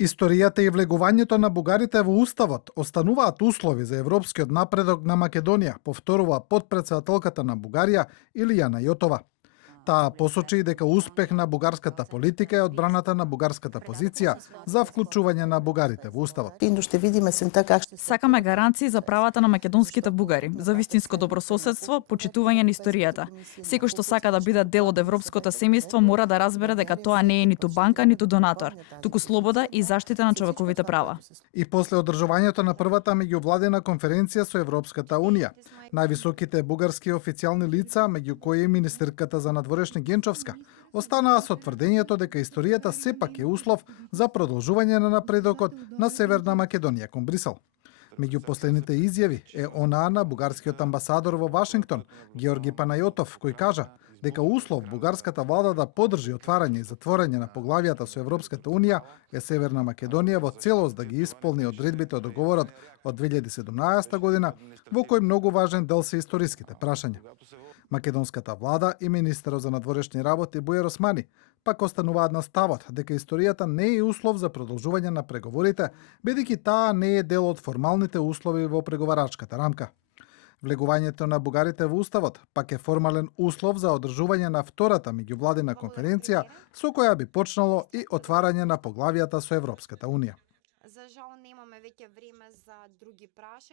Историјата и влегувањето на бугарите во Уставот остануваат услови за европскиот напредок на Македонија, повторува потпредседателката на Бугарија Илијана Јотова. Таа посочи дека успех на бугарската политика е одбраната на бугарската позиција за вклучување на бугарите во Уставот. Ще видиме сента как ще Сакаме гаранции за правата на македонските бугари, за вистинско добрососедство, почитување на историјата. Секој што сака да биде дел од европското семејство мора да разбере дека тоа не е ниту банка, ниту донатор, туку слобода и заштита на човековите права. И после одржувањето на првата меѓувладина конференција со Европската Унија, највисоките бугарски официјални лица, меѓу кои и министерката за надворешни Генчовска, останаа со тврдењето дека историјата сепак е услов за продолжување на напредокот на Северна Македонија кон Брисел. Меѓу последните изјави е онаа на бугарскиот амбасадор во Вашингтон, Георги Панајотов, кој кажа дека услов бугарската влада да подржи отварање и затворање на поглавијата со Европската Унија е Северна Македонија во целост да ги исполни одредбите од договорот од 2017 година, во кој многу важен дел се историските прашања. Македонската влада и министерот за надворешни работи Бујар Османи пак остануваат на ставот дека историјата не е услов за продолжување на преговорите, бидејќи таа не е дел од формалните услови во преговарачката рамка. Влегувањето на бугарите во Уставот пак е формален услов за одржување на втората меѓувладина конференција со која би почнало и отварање на поглавијата со Европската Унија. За жал немаме веќе време за други прашања.